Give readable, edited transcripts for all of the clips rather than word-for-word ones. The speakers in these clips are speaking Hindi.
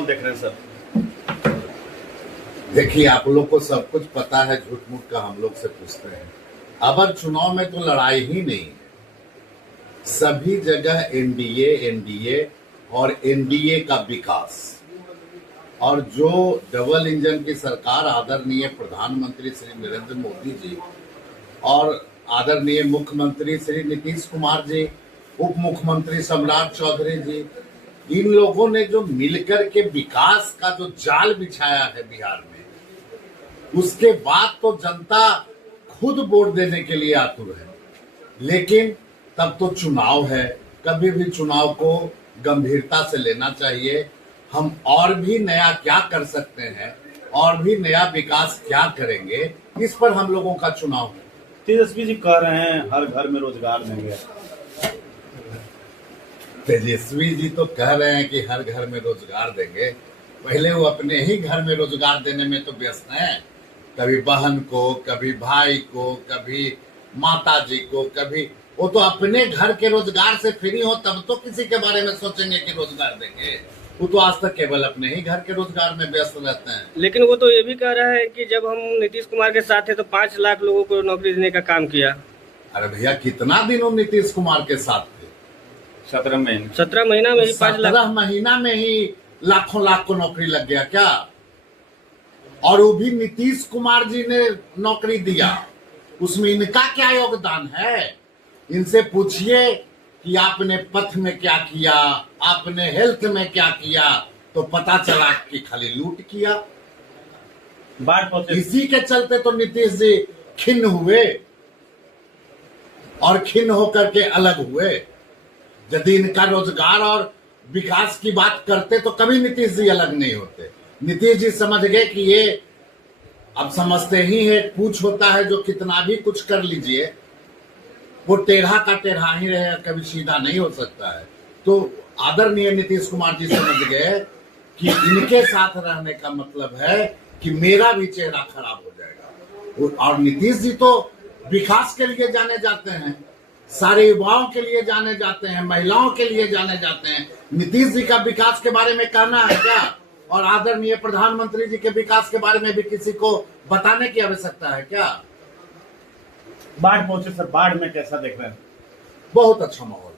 माहौल देख रहे हैं सर? देखिए, आप लोग को सब कुछ पता है, झूठ मूठ का हम लोग से पूछते हैं। अब चुनाव में तो लड़ाई ही नहीं है, सभी जगह एनडीए एनडीए और एनडीए का विकास। और जो डबल इंजन की सरकार आदरणीय प्रधानमंत्री श्री नरेंद्र मोदी जी और आदरणीय मुख्यमंत्री श्री नीतीश कुमार जी, उप मुख्यमंत्री सम्राट चौधरी जी, इन लोगों ने जो मिलकर के विकास का जो जाल बिछाया है बिहार में, उसके बाद तो जनता खुद वोट देने के लिए आतुर है। लेकिन तब तो चुनाव है, कभी भी चुनाव को गंभीरता से लेना चाहिए। हम और भी नया क्या कर सकते हैं, और भी नया विकास क्या करेंगे, इस पर हम लोगों का चुनाव है। तेजस्वी जी कह रहे हैं हर घर में रोजगार देंगे। तेजस्वी जी तो कह रहे हैं कि हर घर में रोजगार देंगे, पहले वो अपने ही घर में रोजगार देने में तो व्यस्त हैं। कभी बहन को, कभी भाई को, कभी माता जी को, कभी वो तो अपने घर के रोजगार से फ्री हो तब तो किसी के बारे में सोचेंगे कि रोजगार देंगे। वो तो आज तक केवल अपने ही घर के रोजगार में व्यस्त रहते हैं। लेकिन वो तो ये भी कह रहा है कि जब हम नीतीश कुमार के साथ थे तो 5 लाख लोगों को नौकरी देने का काम किया। अरे भैया, कितना दिन वो नीतीश कुमार के साथ थे? 17 महीने। 17 महीना में ही 5 लाख। 17 महीना में ही लाखों लाख को नौकरी लग गया क्या? और वो भी नीतीश कुमार जी ने नौकरी दिया, उसमें इनका क्या योगदान है? इनसे पूछिए कि आपने पथ में क्या किया, आपने हेल्थ में क्या किया, तो पता चला कि खाली लूट किया। इसी के चलते तो नीतीश जी खिन्न हुए और खिन्न होकर के अलग हुए। यदि इनका रोजगार और विकास की बात करते तो कभी नीतीश जी अलग नहीं होते। नीतीश जी समझ गए कि ये अब समझते ही है, पूछ होता है जो कितना भी कुछ कर लीजिए वो टेढ़ा का टेढ़ा ही रहेगा, कभी सीधा नहीं हो सकता है। तो आदरणीय नीतीश कुमार जी समझ गए कि इनके साथ रहने का मतलब है कि मेरा भी चेहरा खराब हो जाएगा। और नीतीश जी तो विकास के लिए जाने जाते हैं, सारे युवाओं के लिए जाने जाते हैं, महिलाओं के लिए जाने जाते हैं। नीतीश जी का विकास के बारे में कहना है क्या? और आदरणीय प्रधानमंत्री जी के विकास के बारे में भी किसी को बताने की आवश्यकता है क्या? बाढ़ पहुंचे सर, बाढ़ में कैसा देख रहे हैं? बहुत अच्छा माहौल।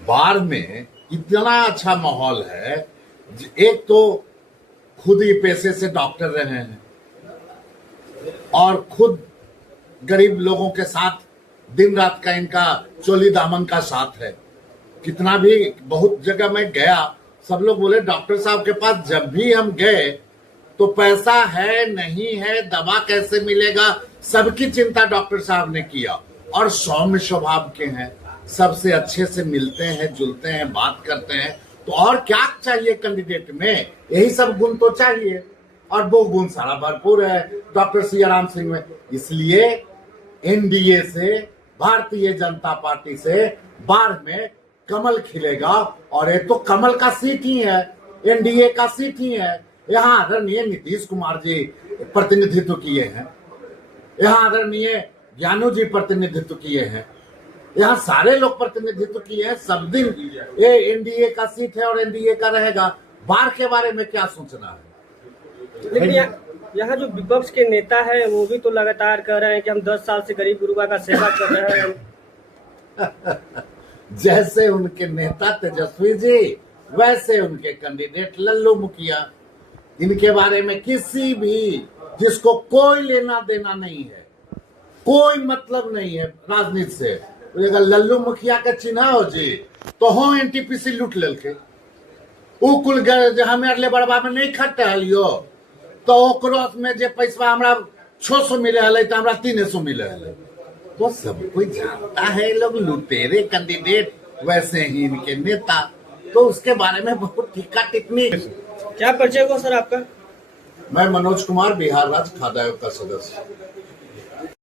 बाढ़ में इतना अच्छा माहौल है, एक तो खुद ही पेशे से डॉक्टर रहे हैं और खुद गरीब लोगों के साथ दिन रात का इनका चोली दामन का साथ है। कितना भी बहुत जगह में गया, सब लोग बोले डॉक्टर साहब के पास जब भी हम गए तो पैसा है नहीं है, दवा कैसे मिलेगा, सबकी चिंता डॉक्टर साहब ने किया। और सौम्य स्वभाव के हैं, सबसे अच्छे से मिलते हैं, जुलते हैं, बात करते हैं। तो और क्या चाहिए कैंडिडेट में? यही सब गुण तो चाहिए, और वो गुण सारा भरपूर है डॉक्टर सियाराम सिंह में। इसलिए एनडीए से, भारतीय जनता पार्टी से बाढ़ में कमल खिलेगा। और ये तो कमल का सीट ही है, एनडीए का सीट ही है। यहाँ आदरणीय नीतीश कुमार जी प्रतिनिधित्व किए हैं, यहाँ आदरणीय ज्ञानू जी प्रतिनिधित्व किए हैं, यहाँ सारे लोग प्रतिनिधित्व किए हैं। सब दिन ये एनडीए का सीट है और एनडीए का रहेगा। बाढ़ के बारे में क्या सोचना है? लेकिन यहाँ जो विपक्ष के नेता है वो भी तो लगातार कह रहे हैं कि हम 10 साल से गरीब गुरुबा का सेवा कर रहे हैं। जैसे उनके नेता तेजस्वी जी, वैसे उनके कैंडिडेट लल्लू मुखिया। इनके बारे में किसी भी जिसको कोई लेना देना नहीं है, कोई मतलब नहीं है राजनीति से, अगर लल्लू मुखिया के चिन्ह हो जी तो हो एनटीपीसी लूट लेके उ कुल हमें अगले बड़बा में नहीं खट लियो तो ओकरो में जे पैसा हमरा 600 मिले हले तो हमरा 300 मिले हले। तो सब कोई जानता है लोग लुटेरे कैंडिडेट, वैसे ही इनके नेता। तो उसके बारे में बहुत टीका टिप्पणी। क्या परिचय हुआ सर आपका? मैं मनोज कुमार, बिहार राज्य खाद्य आयोग का सदस्य।